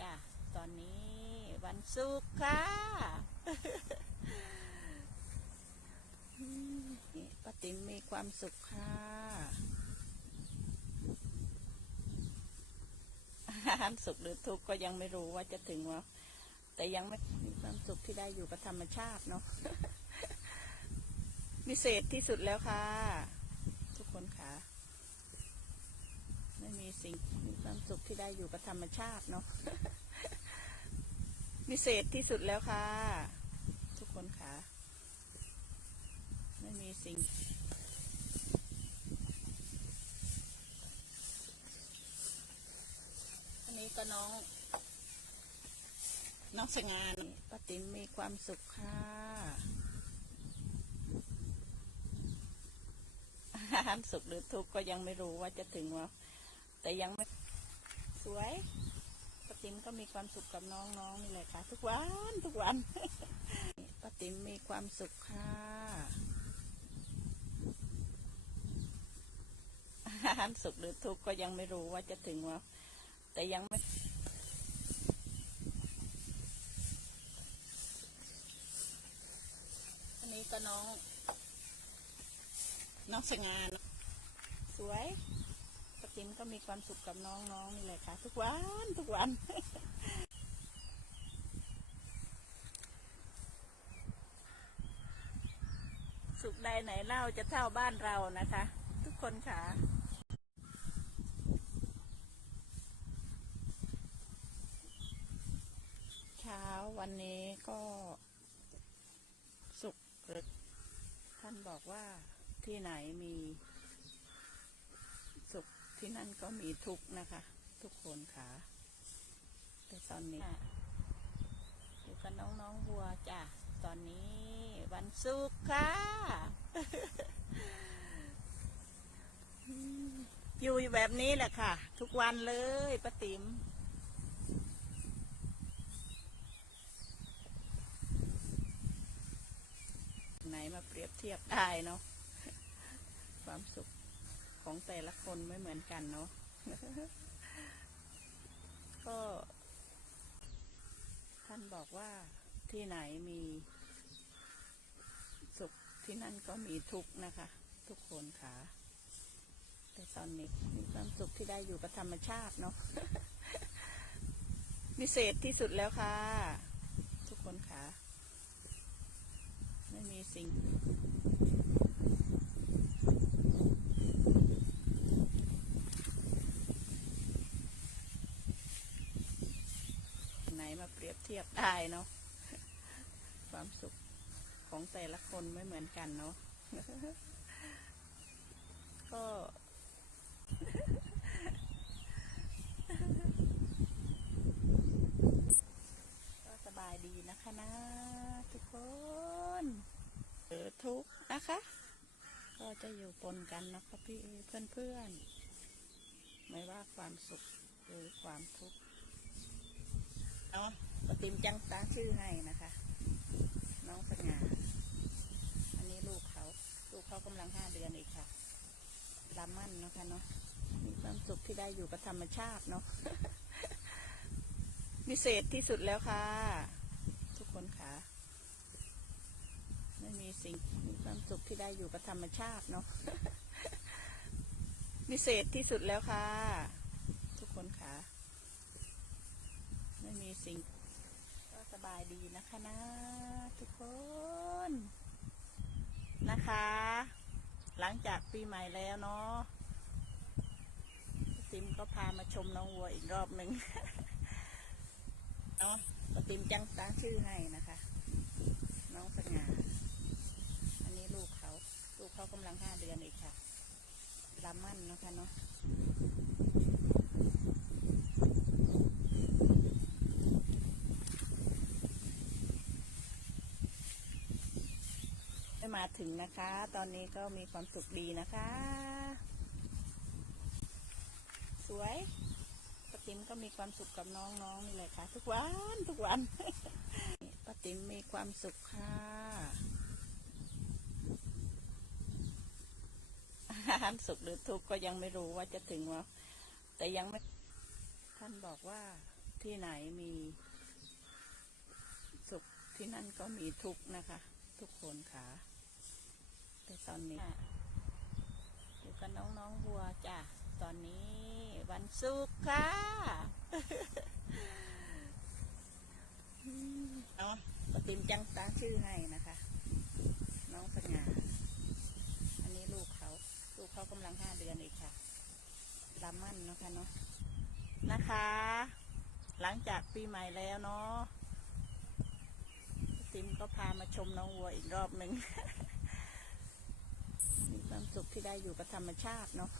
จ้ะตอนนี้วันศุกร์ค่ะป้าติ๋มมีความสุขค่ะสุขหรือทุกข์ก็ยังไม่รู้ว่าจะถึงว่าแต่ยังไม่มีความสุขที่ได้อยู่กับธรรมชาติเนาะวิเศษที่สุดแล้วค่ะ ทุกคนค่ะ ไม่มีสิ่งมีความสุขที่ได้อยู่กับธรรมชาติเนาะวิเศษที่สุดแล้วค่ะ ทุกคนค่ะ ไม่มีสิ่งอันนี้ก็น้อง น้องสงานป้าติ๋มมีความสุขค่ะสุขหรือทุกข์ก็ยังไม่รู้ว่าจะถึงว่า แต่ยังไม่สวยป้าติ๋มก็มีความสุขกับน้องๆนี่แหละค่ะ ทุกวันทุกวันป้าติ๋มมีความสุขค่ะสุขหรือทุกข์ก็ยังไม่รู้ว่าจะถึงว่า แต่ยังไม่อันนี้ก็น้อง น้องสงานสวย ป้าติ๋มก็มีความสุขกับน้องๆนี่แหละค่ะ ทุกวันทุกวันสุขใดไหนเล่าจะเท่าบ้านเรานะคะ ทุกคนค่ะเช้าวันนี้ก็สุขหรือท่านบอกว่าที่ไหนมี ที่นั่นก็มีทุกนะคะ ทุกคนค่ะ แต่ตอนนี้อยู่กับน้องๆวัวจ้ะตอนนี้วันศุกร์ค่ะ อยู่แบบนี้แหละค่ะ ทุกวันเลยป้าติ๋มไหนมาเปรียบเทียบได้เนาะความสุข ของแต่ละคนไม่เหมือนกันเนาะก็ ท่านบอกว่าที่ไหนมีสุขที่นั่นก็มีทุกข์นะคะ ทุกคนค่ะ แต่ตอนนี้มีความสุขที่ได้อยู่กับธรรมชาติเนาะวิเศษที่สุดแล้วค่ะ ทุกคนค่ะ ไม่มีสิ่ง ไหนมา เทียบได้เนาะความสุขของแต่ละคนไม่เหมือนกันเนาะก็ก็สบายดีนะคะนะ ทุกคนเออทุกนะคะ ก็จะอยู่ปนกันนะคะพี่เพื่อนเพื่อนๆไม่ว่าความสุขหรือความทุกข์เอา ปติมจังตั้งชื่อให้นะคะ น้องสง่าอันนี้ลูกเขา ลูกเขากำลังห้าเดือนอีกค่ะลามั่นนะคะเนาะมีความสุขที่ได้อยู่กับธรรมชาติเนาะวิเศษที่สุดแล้วค่ะ ทุกคนค่ะไม่มีสิ่งมีความสุขที่ได้อยู่กับธรรมชาติเนาะวิเศษที่สุดแล้วค่ะ ทุกคนค่ะ ไม่มีสิ่ง สบายดีนะคะนะทุกคนนะคะ หลังจากปีใหม่แล้วเนาะติมก็พามาชมน้องวัวอีกรอบหนึ่งเนาะปติมจังตั้งชื่อให้นะคะ น้องสง่าอันนี้ลูกเขา ลูกเขากำลังห้าเดือนอีกค่ะลามั่นนะคะเนาะ มาถึงนะคะ ตอนนี้ก็มีความสุขดีนะคะ สวยป้าติ๋มก็มีความสุขกับน้องๆนี่แหละค่ะ ทุกวันทุกวันป้าติ๋มมีความสุขค่ะสุขหรือทุกข์ก็ยังไม่รู้ว่าจะถึงว่าแต่ยังไม่ ท่านบอกว่าที่ไหนมีสุขที่นั่นก็มีทุกข์นะคะ ทุกคนค่ะ แต่ตอนนี้อยู่กับน้องๆวัวจ้ะตอนนี้วันศุกร์ค่ะเนาะปติมจังตั้งชื่อให้นะคะ น้องสง่าอันนี้ลูกเขา ลูกเขากำลังห้าเดือนอีกค่ะลามั่นเนาะคะเนาะนะคะ หลังจากปีใหม่แล้วเนาะปติมก็พามาชมน้องวัวอีกรอบหนึ่ง มีความสุขที่ได้อยู่กับธรรมชาติเนาะ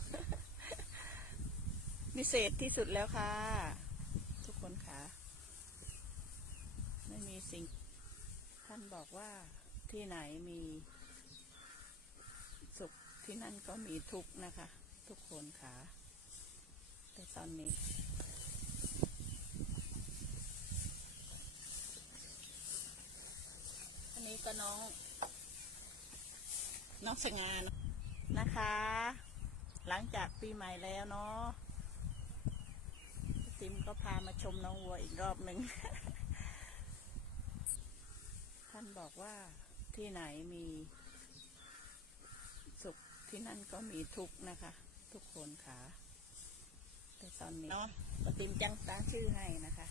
พิเศษที่สุดแล้วค่ะ ทุกคนค่ะ ไม่มีสิ่ง ท่านบอกว่าที่ไหนมีสุขที่นั่นก็มีทุกข์นะคะ ทุกคนค่ะ แต่ตอนนี้อันนี้ก็น้อง น้องสงานะ นะคะ หลังจากปีใหม่แล้วเนาะติมก็พามาชมน้องวัวอีกรอบหนึ่ง ท่านบอกว่าที่ไหนมีสุขที่นั่นก็มีทุกข์นะคะ ทุกคนค่ะ แต่ตอนนี้เนาะปติมจังตั้งชื่อให้นะคะ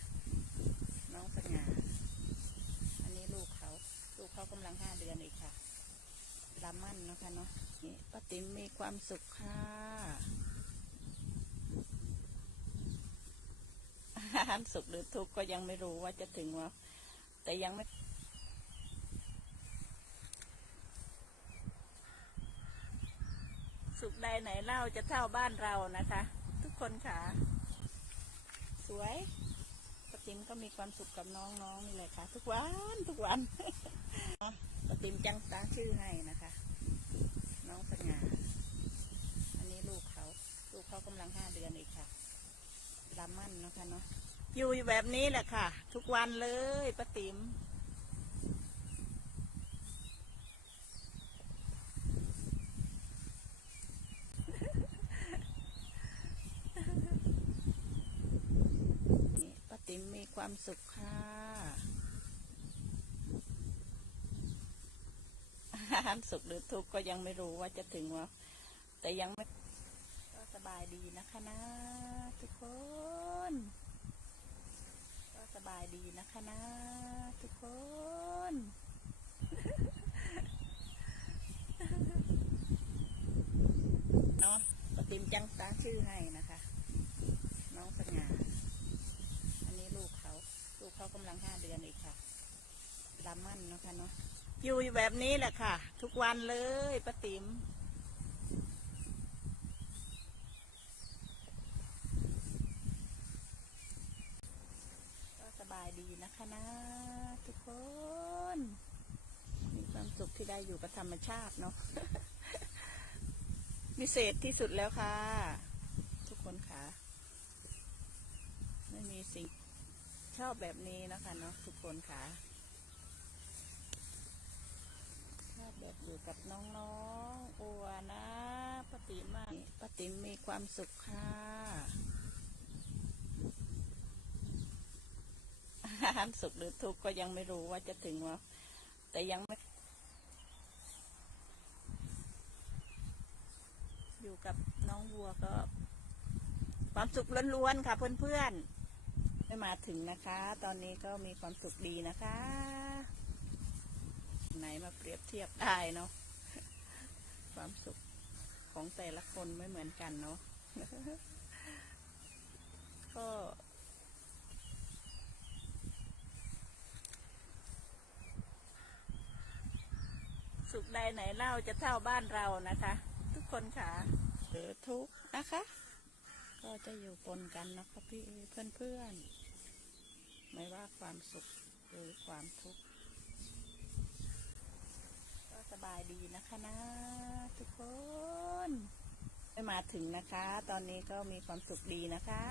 น้องสง่าอันนี้ลูกเขา ลูกเขากำลังห้าเดือนอีกค่ะลามั่นเนาะคะเนาะ นี่ปาติมมีความสุขค่ะสุขหรือทุกข์ก็ยังไม่รู้ว่าจะถึงว่า แต่ยังไม่สุขใดไหนเล่าจะเท่าบ้านเรานะคะ ทุกคนค่ะ สวยปาติมก็มีความสุขกับน้องๆนี่แหละค่ะ ทุกวันทุกวันปติมจังตังชื่อให้นะคะ น้องสง่า อันนี้ลูกเขา ลูกเขากำลังห้าเดือนอีกค่ะลามั่นนะคะเนาะ อยู่แบบนี้แหละค่ะ ทุกวันเลยป้าติมนี่ปติมมีความสุขค่ะ สุขหรือทุกข์ก็ยังไม่รู้ว่าจะถึงว่า แต่ยังไม่ก็สบายดีนะคะนะ ทุกคน ก็สบายดีนะคะนะ ทุกคน เนาะปติมจังตั้งชื่อให้นะคะ น้องสง่าอันนี้ลูกเขา ลูกเขากำลังห้าเดือนอีกค่ะลามั่นนะคะเนาะ อยู่แบบนี้แหละค่ะ ทุกวันเลยป้าติ๋มก็สบายดีนะคะนะ ทุกคน มีความสุขที่ได้อยู่กับธรรมชาติเนาะพิเศษที่สุดแล้วค่ะ ทุกคนค่ะ ไม่มีสิ่งชอบแบบนี้นะคะเนาะทุกคนค่ะ ชอบ แบบอยู่กับน้องๆอัวนะปาติมมากปาติมมีความสุขค่ะสุขหรือทุกข์ก็ยังไม่รู้ว่าจะถึงว่า แต่ยังไม่ อยู่กับน้องวัวก็ ความสุขล้วนๆค่ะเพื่อนๆได้มาถึงนะคะ ตอนนี้ก็มีความสุขดีนะคะ ไหนมาเปรียบเทียบได้เนาะความสุขของแต่ละคนไม่เหมือนกันเนาะก็ สุขใดไหนเล่าจะเท่าบ้านเรานะคะ ทุกคนค่ะหรือทุกนะคะ ก็จะอยู่ปนกันนะคะพี่เพื่อนๆ ไม่ว่าความสุขหรือความทุกข์ สบายดีนะคะนะทุกคนได้มาถึงนะคะ ตอนนี้ก็มีความสุขดีนะคะ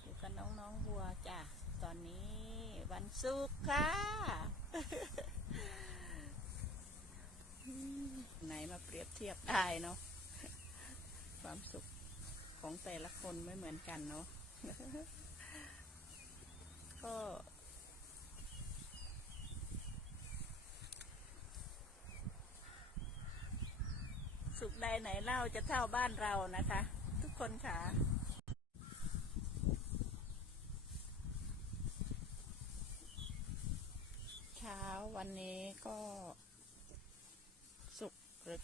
อยู่กับน้องๆวัวจ้ะตอนนี้วันศุกร์ค่ะ ไหนมาเปรียบเทียบได้เนาะความสุขของแต่ละคนไม่เหมือนกันเนาะก็ สุขใดไหนเล่าจะเท่าบ้านเรานะคะ ทุกคนค่ะ เช้าวันนี้ก็สุกหรือ